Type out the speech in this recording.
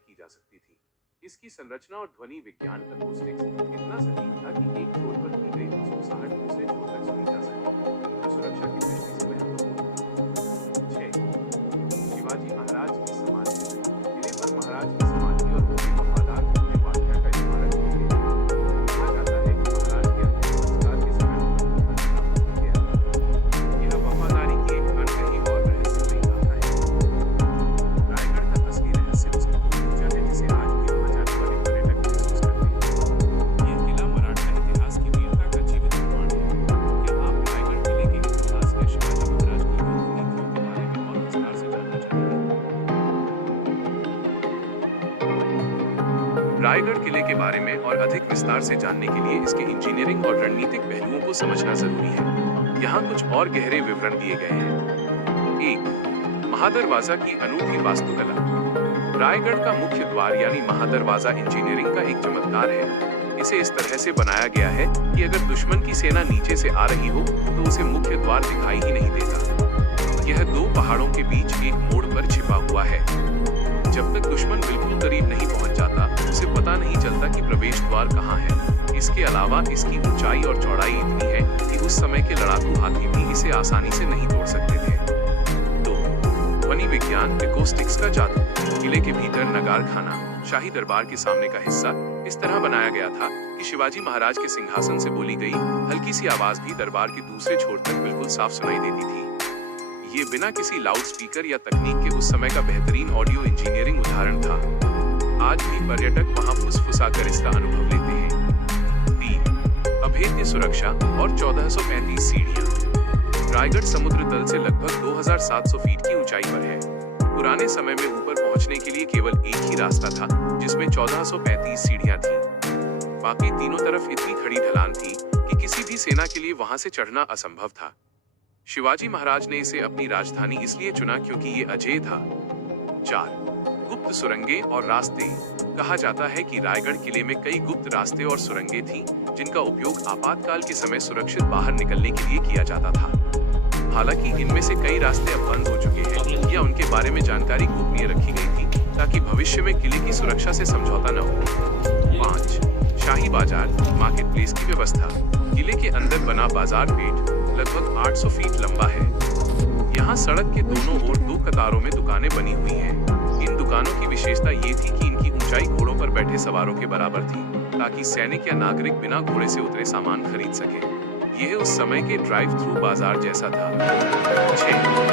की जा सकती थी। इसकी संरचना और ध्वनि विज्ञान अकोस्टिक्स इतना सटीक था कि एक छोर पर की गई धुसमुसाहट दूसरे छोर तक सुनी जा सकती, जो सुरक्षा की दृष्टि से महत्वपूर्ण है। 6. शिवाजी महाराज की समाधि। किले पर महाराज की समाधि और उनके वफादार पुत्र वात्या का स्मारक भी है। कहा जाता है कि महाराज के अंतिम संस्कार के समय उनका अंतिम हो गया। यह वफादारी की एक अनकही और रहस्यमयी गाथा है। रायगढ़ का असली रहस्य उसकी ऊंचा है, जिसे आज भी वहां जाने वाले पर्यटक महसूस करते हैं। यह किला मराठा इतिहास की वीरता का जीवित प्रमाण है। क्या आप रायगढ़ किले के इतिहास या शिवाजी महाराज की युद्ध नीतियों के बारे में और विस्तार से जानना चाहेंगे? रायगढ़ किले के बारे में और अधिक विस्तार से जानने के लिए इसके इंजीनियरिंग और रणनीतिक पहलुओं को समझना जरूरी है। यहाँ कुछ और गहरे विवरण दिए गए हैं। 1. महादरवाजा की अनूठी वास्तुकला। रायगढ़ का मुख्य द्वार यानी महादरवाजा इंजीनियरिंग का एक चमत्कार है। इसे इस तरह से बनाया गया है कि अगर दुश्मन की सेना नीचे से आ रही हो तो उसे मुख्य द्वार दिखाई ही नहीं देगा। यह दो पहाड़ों के बीच एक मोड़ पर छिपा हुआ है। जब तक दुश्मन बिल्कुल करीब नहीं पहुंच जाता, उसे पता नहीं चलता कि प्रवेश द्वार कहाँ है। इसके अलावा इसकी ऊंचाई और चौड़ाई इतनी है कि उस समय के लड़ाकू हाथी भी इसे आसानी से नहीं तोड़ सकते थे। 2. ध्वनि विज्ञान एकोस्टिक्स का जादू। किले के भीतर नगार खाना, शाही दरबार के सामने का हिस्सा, इस तरह बनाया गया था कि शिवाजी महाराज के सिंहासन से बोली गई हल्की सी आवाज भी दरबार के दूसरे छोर तक बिल्कुल साफ सुनाई देती थी। ये बिना किसी लाउड स्पीकर या तकनीक के उस समय का बेहतरीन ऑडियो इंजीनियरिंग उदाहरण था। आज भी पर्यटक वहां फुसफुसाकर इसका अनुभव लेते हैं। 3. अभेद्य सुरक्षा और 1435 सीढ़ियां। रायगढ़ समुद्र तल से लगभग 2700 फीट की ऊंचाई पर है। पुराने समय में ऊपर पहुंचने के लिए केवल एक ही रास्ता था, जिसमें 1435 सीढ़ियां थीं। बाकी तीनों तरफ इतनी खड़ी ढलान थी कि किसी भी सेना के लिए वहां से चढ़ना असंभव था। शिवाजी महाराज ने इसे अपनी राजधानी इसलिए चुना क्योंकि ये अजेय था। 4. गुप्त सुरंगें और रास्ते। कहा जाता है कि रायगढ़ किले में कई गुप्त रास्ते और सुरंगें थीं, जिनका उपयोग आपातकाल के समय सुरक्षित बाहर निकलने के लिए किया जाता था। हालांकि इनमें से कई रास्ते अब बंद हो चुके हैं या उनके बारे में जानकारी गोपनीय रखी गई थी, ताकि भविष्य में किले की सुरक्षा से समझौता न हो। 5. शाही बाजार मार्केट प्लेस की व्यवस्था। किले के अंदर बना बाजार पेट लगभग 800 फीट लंबा है। यहाँ सड़क के दोनों ओर 2 कतारों में दुकानें बनी हुई हैं। इन दुकानों की विशेषता ये थी कि इनकी ऊंचाई घोड़ों पर बैठे सवारों के बराबर थी, ताकि सैनिक या नागरिक बिना घोड़े से उतरे सामान खरीद सके। यह उस समय के ड्राइव थ्रू बाजार जैसा था। 6.